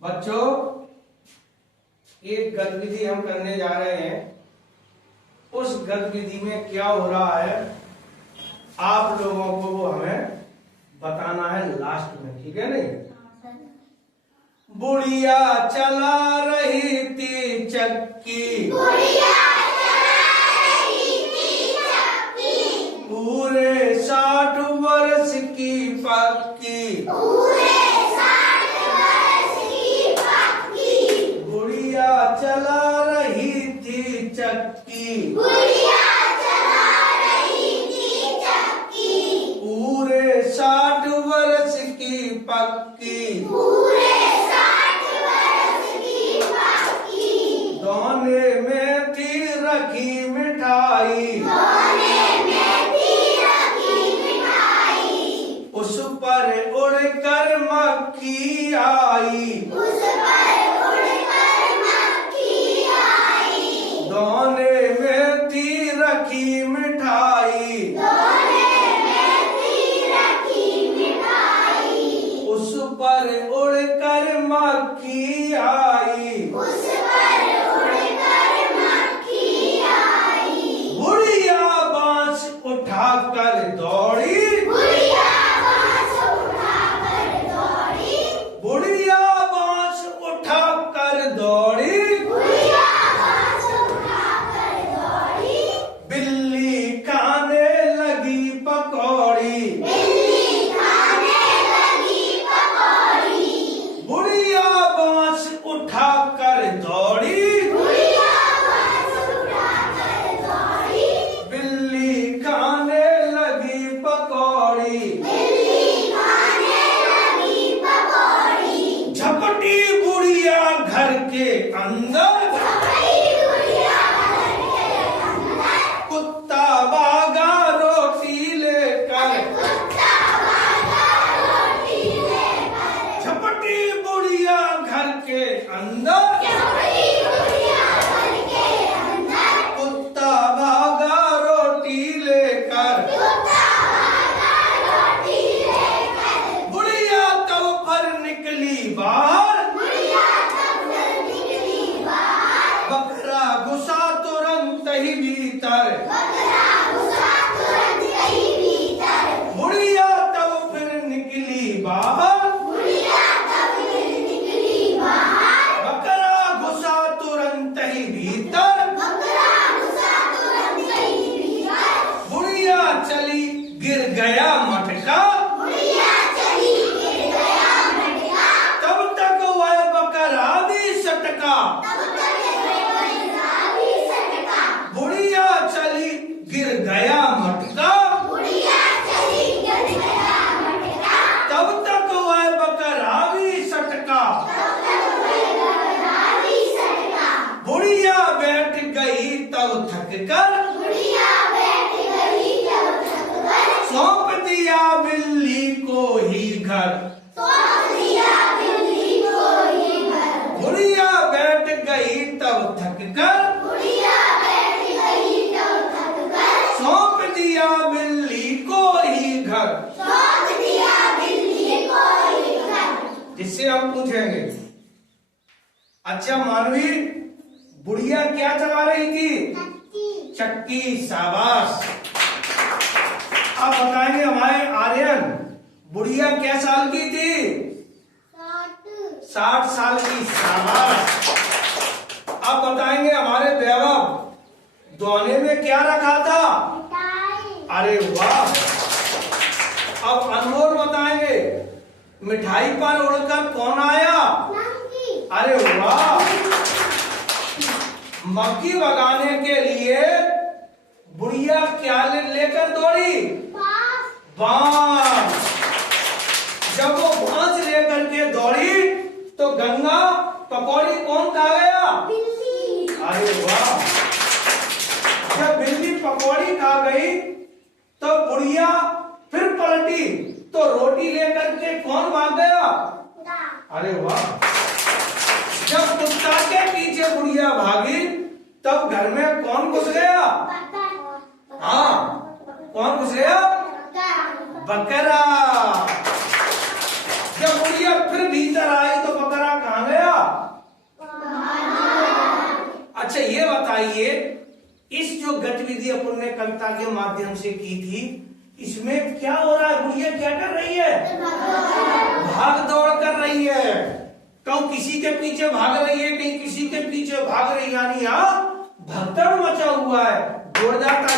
बच्चों, एक गतिविधि हम करने जा रहे हैं। उस गतिविधि में क्या हो रहा है आप लोगों को वो हमें बताना है लास्ट में, ठीक है नहीं? बुढ़िया चला रही थी चक्की, पूरे 60 वर्ष की पक्की, बुढ़िया चला रही थी चक्की, पूरे 60 वर्ष की पक्की, दोने में थी रखी मिठाई, उस पर उड़कर मक्खी आई, दोने में थी रखी मिठाई, उस पर उड़कर मक्खी आई, बुढ़िया बांस उठाकर दौड़ी, बुढ़िया बांस उठाकर दौड़ी, बिल्ली खाने लगी पकौड़ी, बुढ़िया बांस उठाकर दौड़ी, बिल्ली खाने लगी पकौड़ी, झपटी बुढ़िया घर के अंदर, कुत्ता भागा रोटी लेकर, झपटी बुढ़िया घर के अंदर, कुत्ता भागा रोटी लेकर, बुढ़िया तब पर निकली बाहर, बकरा घुसा तुरंत ही भीतर, बुढ़िया तब फिर निकली बाहर, बकरा घुसा तुरंत ही भीतर, बुढ़िया चली गिर गया मटका, तब तक वह बकरा भी सटका, बुढ़िया चली गिर गया मटका, तब तक वह बकरा भी सटका, बुढ़िया बैठ गई तब थक कर, सौंप दिया बिल्ली को ही घर, बुढ़िया बैठ गई तब थक कर, सौंप दिया बिल्ली को ही घर। जिससे हम पूछेंगे, अच्छा मानवी, बुढ़िया क्या चला रही थी? चक्की। शाबाश। आप बताएंगे हमारे आर्यन, बुढ़िया क्या साल की थी? 60 साल की। शाबाश। आप बताएंगे हमारे वैभव, दोने में क्या रखा था? अरे वाह। अब अनमोल बताएंगे, मिठाई पर उड़कर कौन आया? अरे वाह। मक्खी भगाने के लिए बुढ़िया क्या लेकर दौड़ी? बांस। जब वो बांस लेकर के दौड़ी तो गंगा पकौड़ी कौन खा गया? अरे वाह। जब बिल्ली पकौड़ी खा गई तो बुढ़िया फिर पलटी तो रोटी लेकर के कौन भाग गया? अरे वाह। जब कुत्ता के पीछे बुढ़िया भागी तब घर में कौन घुस गया? हाँ, कौन घुस गया? बकरा। जब बुढ़िया फिर भीतर आई तो बकरा कहाँ गया? बताइए, इस जो गतिविधि अपन ने कविता के माध्यम से की थी, इसमें क्या हो रहा है? गुड़िया क्या कर रही है? भाग दौड़ कर रही है। कहीं किसी के पीछे भाग रही है, कहीं किसी के पीछे भाग रही है, यानी यहाँ भगदड़ मचा हुआ है। जोरदार ताली।